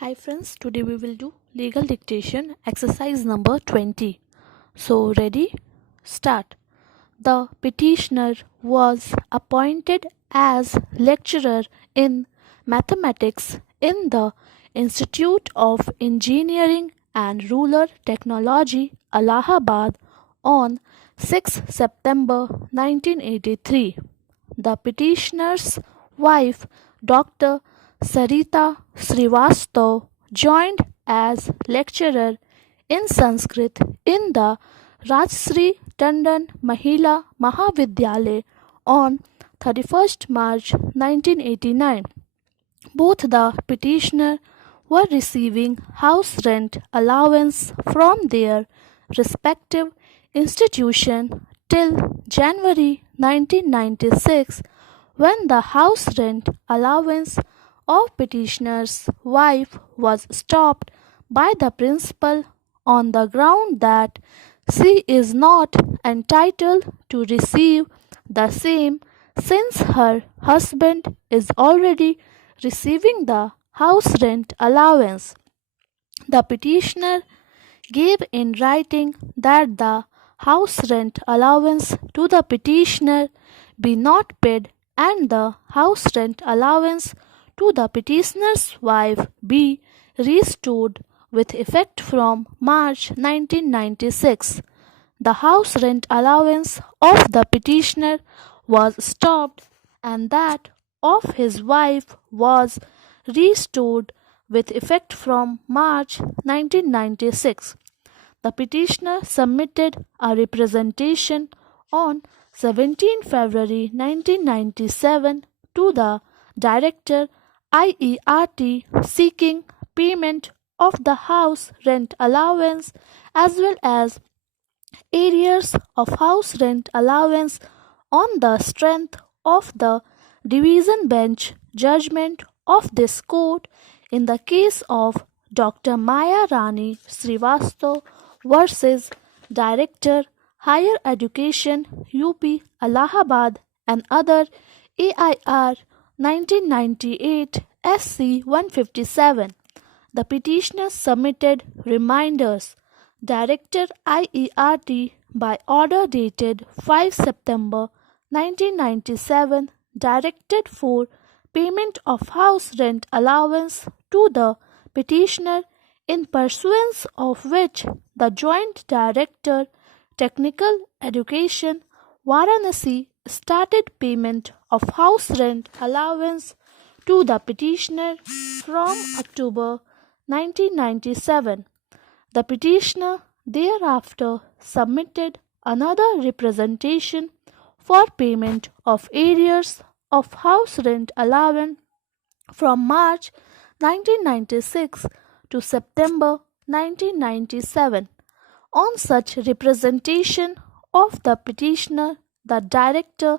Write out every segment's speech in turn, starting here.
Hi friends, today we will do legal dictation exercise number 20. So ready? Start. The petitioner was appointed as lecturer in mathematics in the Institute of Engineering and Rural Technology, Allahabad on 6 September 1983. The petitioner's wife, Dr. Sarita Srivastav, joined as lecturer in Sanskrit in the Rajsri Tandon Mahila Mahavidyalaya on 31st March 1989. Both the petitioner were receiving house rent allowance from their respective institution till January 1996, when the house rent allowance of petitioner's wife was stopped by the principal on the ground that she is not entitled to receive the same since her husband is already receiving the house rent allowance. The petitioner gave in writing that the house rent allowance to the petitioner be not paid and the house rent allowance to the petitioner's wife be restored with effect from March 1996. The house rent allowance of the petitioner was stopped and that of his wife was restored with effect from March 1996. The petitioner submitted a representation on 17 February 1997 to the Director IERT seeking payment of the house rent allowance as well as arrears of house rent allowance on the strength of the division bench judgment of this court in the case of Dr. Maya Rani Srivastav versus Director Higher Education UP Allahabad and other AIR 1998 SC 157. The petitioner submitted reminders. Director IERT by order dated 5 September 1997 directed for payment of house rent allowance to the petitioner, in pursuance of which the Joint Director Technical Education Varanasi started payment of house rent allowance to the petitioner from October 1997. The petitioner thereafter submitted another representation for payment of arrears of house rent allowance from March 1996 to September 1997. On such representation of the petitioner, the Director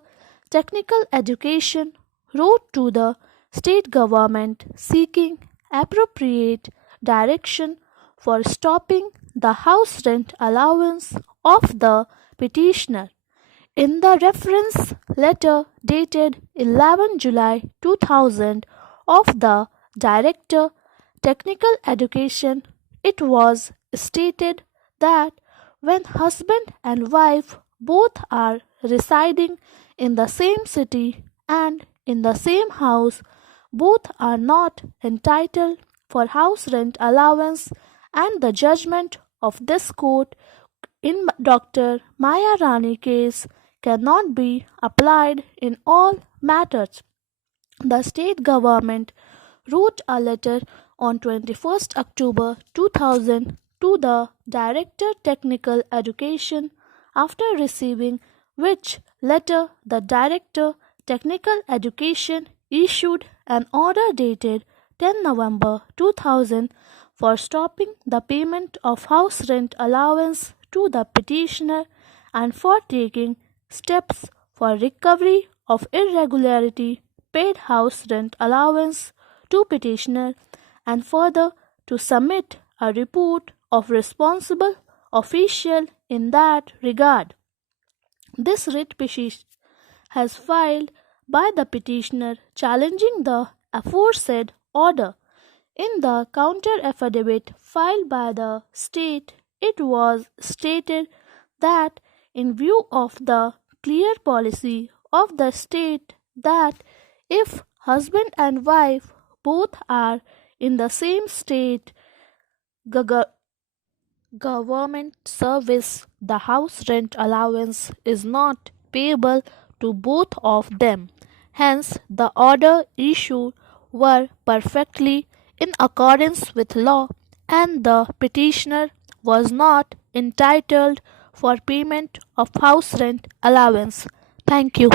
Technical Education wrote to the state government seeking appropriate direction for stopping the house rent allowance of the petitioner. In the reference letter dated 11 July 2000 of the Director Technical Education, it was stated that when husband and wife both are residing in the same city and in the same house, both are not entitled for house rent allowance, and the judgment of this court in Dr. Maya Rani case cannot be applied in all matters. The state government wrote a letter on 21st October 2000 to the Director Technical Education, after receiving which letter the Director Technical Education issued an order dated 10 November 2000 for stopping the payment of house rent allowance to the petitioner and for taking steps for recovery of irregularity paid house rent allowance to petitioner, and further to submit a report of responsible official in that regard. This writ petition has filed by the petitioner challenging the aforesaid order. In the counter affidavit filed by the state, it was stated that, in view of the clear policy of the state that if husband and wife both are in the same state government service, the house rent allowance is not payable to both of them. Hence, the order issued were perfectly in accordance with law, and the petitioner was not entitled for payment of house rent allowance. Thank you.